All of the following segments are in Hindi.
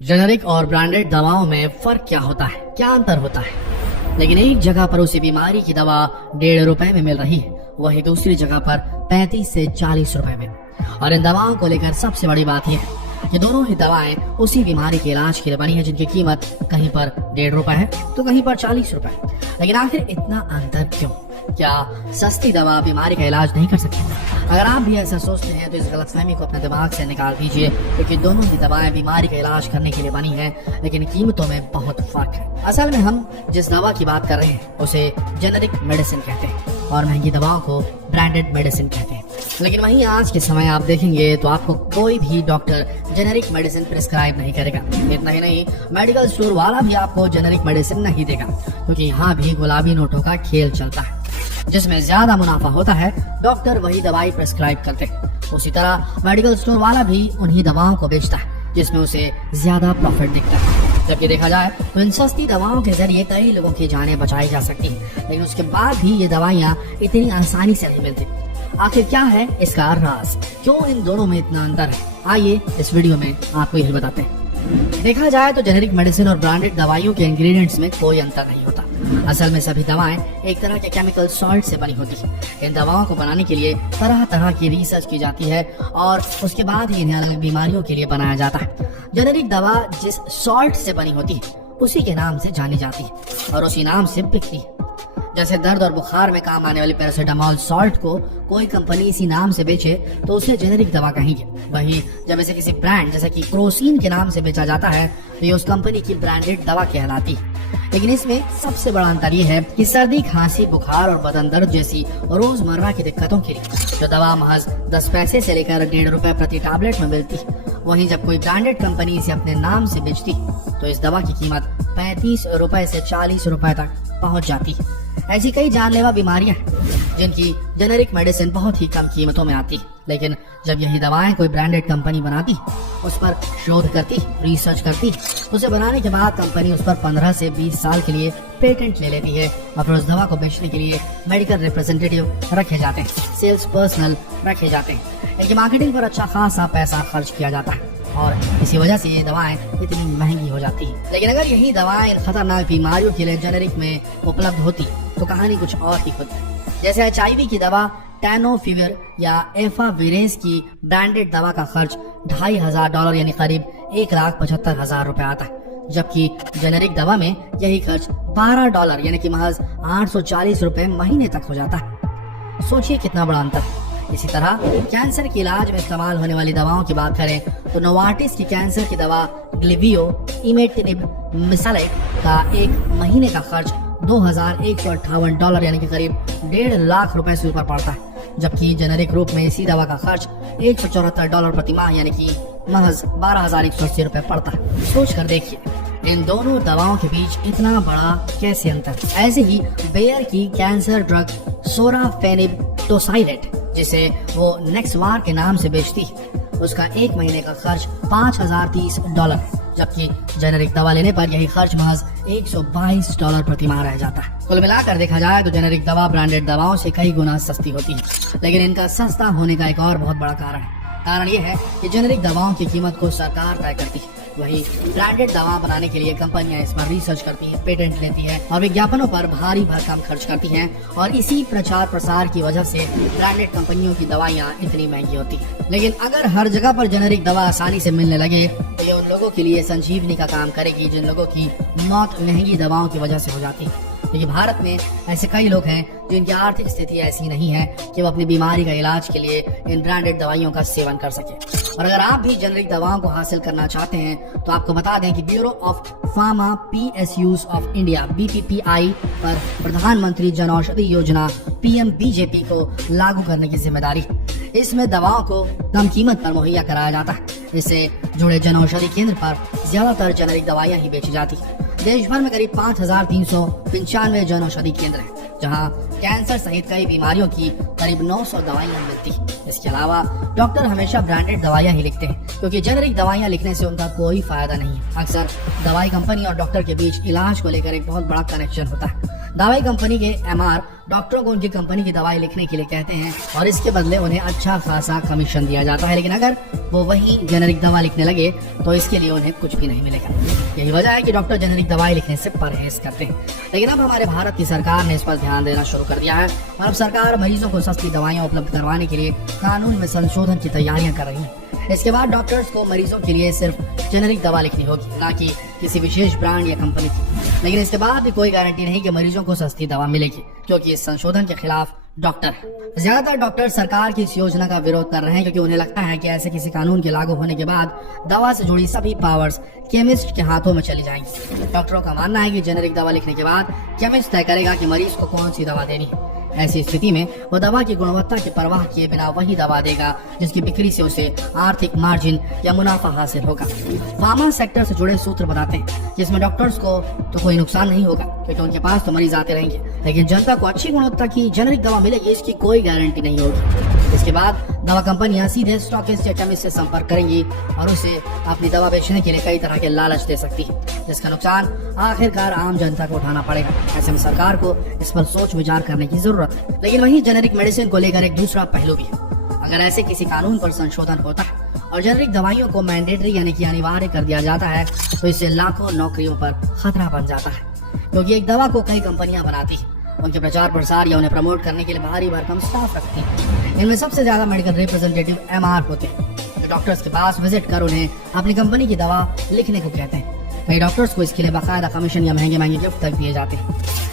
जेनेरिक और ब्रांडेड दवाओं में फर्क क्या होता है, क्या अंतर होता है? लेकिन एक जगह पर उसी बीमारी की दवा 1.5 रुपए में मिल रही है, वही दूसरी जगह पर 35 से 40 रुपए में। और इन दवाओं को लेकर सबसे बड़ी बात यह है कि दोनों ही दवाएं उसी बीमारी के इलाज के लिए बनी है, जिनकी कीमत कहीं पर 1.5 रुपए है तो कहीं पर 40 रुपए। लेकिन आखिर इतना अंतर क्यों? क्या सस्ती दवा बीमारी का इलाज नहीं कर सकती? अगर आप भी ऐसा सोचते हैं तो इस गलतफहमी को अपने दिमाग से निकाल दीजिए, क्योंकि दोनों ही दवाएं बीमारी का इलाज करने के लिए बनी हैं, लेकिन कीमतों में बहुत फर्क है। असल में हम जिस दवा की बात कर रहे हैं उसे जेनेरिक मेडिसिन कहते हैं और महंगी दवाओं को ब्रांडेड मेडिसिन कहते हैं। लेकिन वहीं आज के समय आप देखेंगे तो आपको कोई भी डॉक्टर जेनेरिक मेडिसिन प्रिस्क्राइब नहीं करेगा। इतना ही नहीं, मेडिकल स्टोर वाला भी आपको जेनेरिक मेडिसिन नहीं देगा, क्योंकि यहाँ भी गुलाबी नोटों का खेल चलता है। जिसमें ज्यादा मुनाफा होता है डॉक्टर वही दवाई प्रिस्क्राइब करते हैं। उसी तरह मेडिकल स्टोर वाला भी उन्हीं दवाओं को बेचता है जिसमें उसे ज्यादा प्रॉफिट दिखता है। जबकि देखा जाए तो इन सस्ती दवाओं के जरिए कई लोगों की जानें बचाई जा सकती है, लेकिन उसके बाद भी ये दवाइयाँ इतनी आसानी से नहीं मिलती। आखिर क्या है इसका राज? क्यों इन दोनों में इतना अंतर है? आइए इस वीडियो में आपको यही बताते हैं। देखा जाए तो जेनेरिक मेडिसिन और ब्रांडेड दवाइयों के इंग्रेडिएंट्स में कोई अंतर नहीं होता। असल में सभी दवाएं एक तरह के केमिकल सॉल्ट से बनी होती है। इन दवाओं को बनाने के लिए तरह तरह की रिसर्च की जाती है और उसके बाद ही इन्हें अलग बीमारियों के लिए बनाया जाता है। जेनेरिक दवा जिस सॉल्ट से बनी होती है उसी के नाम से जानी जाती है और उसी नाम से बिकती है। जैसे दर्द और बुखार में काम आने वाली पैरासीटामोल सॉल्ट को कोई कंपनी इसी नाम से बेचे तो उसे जेनेरिक दवा कहेंगे। वही जब इसे किसी ब्रांड जैसे कि क्रोसिन के नाम से बेचा जाता है तो ये उस कंपनी की ब्रांडेड दवा कहलाती है। लेकिन इसमें सबसे बड़ा अंतर ये है कि सर्दी, खांसी, बुखार और बदन दर्द जैसी रोजमर्रा की दिक्कतों के लिए जो दवा महज 10 पैसे से लेकर 1.5 रुपए प्रति टैबलेट में मिलती है, वहीं जब कोई ब्रांडेड कंपनी इसे अपने नाम से बेचती तो इस दवा की कीमत 35 रुपए से 40 रुपए तक पहुंच जाती है। ऐसी कई जानलेवा बीमारियां हैं जिनकी जेनेरिक मेडिसिन बहुत ही कम कीमतों में आती है, लेकिन जब यही दवाएं कोई ब्रांडेड कंपनी बनाती, उस पर शोध करती, रिसर्च करती, उसे बनाने के बाद कंपनी उस पर 15 से 20 साल के लिए पेटेंट ले लेती है और फिर उस दवा को बेचने के लिए मेडिकल रिप्रेजेंटेटिव रखे जाते हैं, सेल्स पर्सनल रखे जाते हैं। इनकी मार्केटिंग पर अच्छा खासा पैसा खर्च किया जाता है और इसी वजह से ये दवाएं इतनी महंगी हो जाती है। लेकिन अगर यही दवाएं खतरनाक बीमारियों के लिए जेनेरिक में उपलब्ध होती तो कहानी कुछ और ही होती। जैसे HIV की दवा टेनोफिविर या एफाविरेज की ब्रांडेड दवा का खर्च $2,500 यानी करीब 1,75,000 रुपए आता है, जबकि जेनेरिक दवा में यही खर्च $12 यानी कि महज 840 रुपए महीने तक हो जाता है। सोचिए कितना बड़ा अंतर है। इसी तरह कैंसर के इलाज में इस्तेमाल होने वाली दवाओं की बात करें तो नोवार्टिस की कैंसर की दवा ग्लिवियो इमेटिनिब मिसालेट का एक महीने का खर्च $2,158 यानी कि करीब 1.5 लाख रुपए से ऊपर पड़ता है, जबकि जेनेरिक रूप में इसी दवा का खर्च $174 प्रति माह यानी कि महज 12,180 रुपए पड़ता है। सोच कर देखिए इन दोनों दवाओं के बीच इतना बड़ा कैसे अंतर। ऐसे ही बेयर की कैंसर ड्रग सोराफेनिब टोसाइलेट जिसे वो नेक्सवार के नाम से बेचती है, उसका एक महीने का खर्च $5,030 है, जबकि जेनेरिक दवा लेने पर यही खर्च महज $122 प्रति माह रह जाता है। कुल मिलाकर देखा जाए तो जेनेरिक दवा ब्रांडेड दवाओं से कई गुना सस्ती होती है, लेकिन इनका सस्ता होने का एक और बहुत बड़ा कारण है। कारण ये है कि जेनेरिक दवाओं की कीमत को सरकार तय करती है, वही ब्रांडेड दवा बनाने के लिए कंपनियां इस पर रिसर्च करती हैं, पेटेंट लेती हैं और विज्ञापनों पर भारी भरकम खर्च करती हैं और इसी प्रचार प्रसार की वजह से ब्रांडेड कंपनियों की दवाइयां इतनी महंगी होती हैं। लेकिन अगर हर जगह पर जेनेरिक दवा आसानी से मिलने लगे तो ये उन लोगों के लिए संजीवनी का काम करेगी जिन लोगों की मौत महंगी दवाओं की वजह से हो जाती है। क्योंकि भारत में ऐसे कई लोग हैं जिनकी आर्थिक स्थिति ऐसी नहीं है कि वो अपनी बीमारी का इलाज के लिए इन ब्रांडेड दवाइयों का सेवन कर सके। और अगर आप भी जेनेरिक दवाओं को हासिल करना चाहते हैं तो आपको बता दें कि bureau of pharma PSUs of India BPPI पर प्रधानमंत्री जन औषधि योजना PMBJP को लागू करने की जिम्मेदारी। इसमें दवाओं को कम कीमत पर मुहैया कराया जाता है। इससे जुड़े जन औषधि केंद्र पर ज्यादातर जेनेरिक दवाइयाँ ही बेची जाती है। देश भर में करीब 5,395 जन औषधि केंद्र हैं, जहां कैंसर सहित कई बीमारियों की करीब 900 दवाइयां मिलती हैं। इसके अलावा डॉक्टर हमेशा ब्रांडेड दवाइयां ही लिखते हैं, क्योंकि जेनेरिक दवाइयां लिखने से उनका कोई फायदा नहीं है। अक्सर दवाई कंपनी और डॉक्टर के बीच इलाज को लेकर एक बहुत बड़ा कनेक्शन होता है। दवाई कंपनी के MR डॉक्टरों को उनकी कंपनी की दवाई लिखने के लिए कहते हैं और इसके बदले उन्हें अच्छा खासा कमीशन दिया जाता है। लेकिन अगर वो वही जेनेरिक दवा लिखने लगे तो इसके लिए उन्हें कुछ भी नहीं मिलेगा। यही वजह है कि डॉक्टर जेनेरिक दवाई लिखने से परहेज करते हैं। लेकिन अब हमारे भारत की सरकार ने इस पर ध्यान देना शुरू कर दिया है और अब सरकार मरीजों को सस्ती दवाइयाँ उपलब्ध करवाने के लिए कानून में संशोधन की तैयारियां कर रही है। इसके बाद डॉक्टर्स को मरीजों के लिए सिर्फ जेनेरिक दवा लिखनी होगी, ना कि किसी विशेष ब्रांड या कंपनी की। लेकिन इसके बाद भी कोई गारंटी नहीं कि मरीजों को सस्ती दवा मिलेगी, क्योंकि इस संशोधन के खिलाफ डॉक्टर है। ज्यादातर डॉक्टर सरकार की इस योजना का विरोध कर रहे हैं, क्योंकि उन्हें लगता है कि ऐसे किसी कानून के लागू होने के बाद दवा से जुड़ी सभी पावर्स केमिस्ट के हाथों में चली जाएंगी। डॉक्टरों का मानना है कि जेनेरिक दवा लिखने के बाद केमिस्ट तय करेगा कि मरीज को कौन सी दवा देनी है। ऐसी स्थिति में वो दवा की गुणवत्ता की परवाह किए बिना वही दवा देगा जिसकी बिक्री से उसे आर्थिक मार्जिन या मुनाफा हासिल होगा। फार्मा सेक्टर से जुड़े सूत्र बताते हैं जिसमें डॉक्टर्स को तो कोई नुकसान नहीं होगा, क्योंकि उनके पास तो मरीज आते रहेंगे, लेकिन जनता को अच्छी गुणवत्ता की जेनेरिक दवा मिलेगी इसकी कोई गारंटी नहीं होगी। इसके बाद दवा कंपनियां सीधे स्टॉकिस्ट या केमिस्ट से संपर्क करेंगी और उसे अपनी दवा बेचने के लिए कई तरह के लालच दे सकती है, जिसका नुकसान आखिरकार आम जनता को उठाना पड़ेगा। ऐसे में सरकार को इस पर सोच विचार करने की जरूरत है। लेकिन वहीं जेनेरिक मेडिसिन को लेकर एक दूसरा पहलू भी है। अगर ऐसे किसी कानून पर संशोधन होता है और जेनेरिक दवाइयों को मैंडेटरी यानी कि अनिवार्य कर दिया जाता है तो इससे लाखों नौकरियों पर खतरा बन जाता है, क्योंकि एक दवा को कई कंपनियां बनाती हैं, उनके प्रचार प्रसार या उन्हें प्रमोट करने के लिए बाहरी भरकम स्टाफ रखती है। इनमें सबसे ज्यादा मेडिकल रिप्रेजेंटेटिव MR होते हैं, जो डॉक्टर्स के पास विजिट कर उन्हें अपनी कंपनी की दवा लिखने को कहते हैं। कई डॉक्टर्स को इसके लिए बाकायदा कमीशन या महंगे महंगे गिफ्ट तक दिए जाते हैं।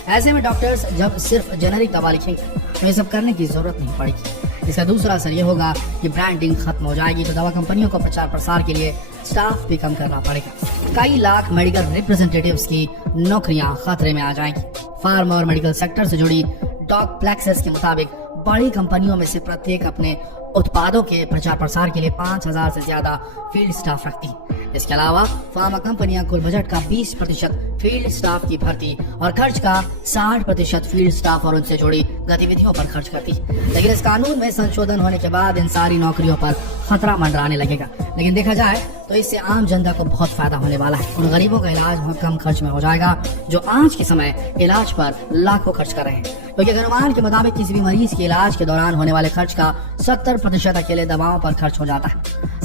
ऐसे में डॉक्टर्स जब सिर्फ जेनेरिक दवा लिखेंगे तो ये सब करने की जरूरत नहीं पड़ेगी। इसका दूसरा असर ये होगा कि ब्रांडिंग खत्म हो जाएगी, तो दवा कंपनियों को प्रचार प्रसार के लिए स्टाफ भी कम करना पड़ेगा। कई लाख मेडिकल रिप्रेजेंटेटिव्स की नौकरियां खतरे में आ जाएंगी। फार्मा और मेडिकल सेक्टर से जुड़ी डॉक प्लेक्सेस के मुताबिक बड़ी कंपनियों में से प्रत्येक अपने उत्पादों के प्रचार प्रसार के लिए 5000 से ज्यादा फील्ड स्टाफ रखती है। इसके अलावा फार्मा कंपनियां कुल बजट का 20% फील्ड स्टाफ की भर्ती और खर्च का 60% फील्ड स्टाफ और उनसे जुड़ी गतिविधियों पर खर्च करती है। लेकिन इस कानून में संशोधन होने के बाद इन सारी नौकरियों पर खतरा मंडराने लगेगा। लेकिन देखा जाए तो इससे आम जनता को बहुत फायदा होने वाला है। उन गरीबों का इलाज बहुत कम खर्च में हो जाएगा जो आज के समय इलाज पर लाखों खर्च कर रहे हैं, क्योंकि अनुमान के मुताबिक किसी भी मरीज के इलाज के दौरान होने वाले खर्च का 70% अकेले दवाओं पर खर्च हो जाता है।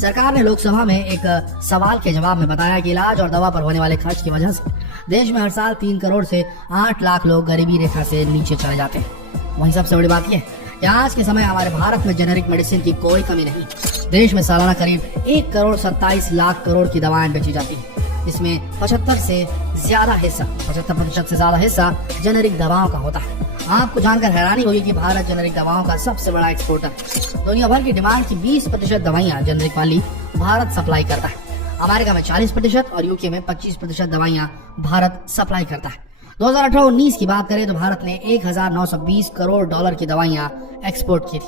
सरकार ने लोकसभा में एक सवाल के जवाब में बताया कि इलाज और दवा पर होने वाले खर्च की वजह से देश में हर साल 3 करोड़ से 8 लाख लोग गरीबी रेखा से नीचे चले जाते हैं। वहीं सबसे बड़ी बात यह है कि आज के समय हमारे भारत में जेनेरिक मेडिसिन की कोई कमी नहीं। देश में सालाना करीब 1 करोड़ 27 लाख करोड़ की दवाएं बेची जाती हैं। इसमें 75% से ज्यादा हिस्सा जेनेरिक दवाओं का होता है। आपको जानकर हैरानी होगी कि भारत जेनेरिक दवाओं का सबसे बड़ा एक्सपोर्टर है। दुनिया भर की डिमांड की 20% दवाइयाँ जेनेरिक वाली भारत सप्लाई करता है। अमेरिका में 40% और यूके में 25% दवाइयाँ भारत सप्लाई करता है। 2018-19 की बात करें तो भारत ने 1920 करोड़ डॉलर की दवाइयाँ एक्सपोर्ट की थी।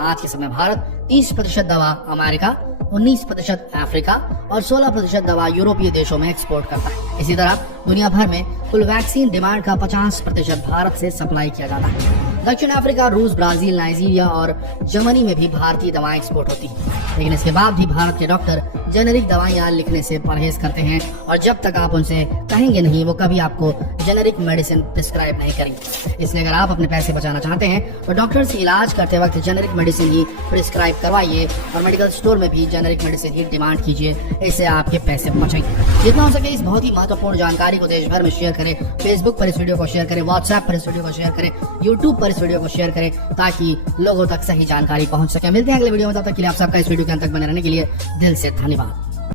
आज के समय भारत 30% दवा अमेरिका, 19% अफ्रीका और 16% दवा यूरोपीय देशों में एक्सपोर्ट करता है। इसी तरह दुनिया भर में कुल वैक्सीन डिमांड का 50% भारत से सप्लाई किया जाता है। दक्षिण अफ्रीका, रूस, ब्राजील, नाइजीरिया और जर्मनी में भी भारतीय दवाएं एक्सपोर्ट होती हैं। लेकिन इसके बाद भी भारत के डॉक्टर जेनेरिक दवाइयां लिखने से परहेज करते हैं और जब तक आप उनसे कहेंगे नहीं वो कभी आपको जेनेरिक मेडिसिन प्रिस्क्राइब नहीं करेंगे। इसलिए अगर आप अपने पैसे बचाना चाहते हैं तो डॉक्टर से इलाज करते वक्त जेनेरिक मेडिसिन ही प्रिस्क्राइब करवाइए और मेडिकल स्टोर में भी जेनेरिक मेडिसिन ही डिमांड कीजिए। इससे आपके पैसे बचेंगे। जितना हो सके इस बहुत ही महत्वपूर्ण जानकारी को देश भर में शेयर करें। फेसबुक पर इस वीडियो को शेयर करें, व्हाट्सएप पर इस वीडियो को शेयर करें, यूट्यूब पर इस वीडियो को शेयर करें ताकि लोगों तक सही जानकारी पहुंच सके। मिलते हैं अगले वीडियो में, तब तक के लिए आप सबका इस वीडियो के अंत तक बने रहने के लिए दिल से धन्यवाद।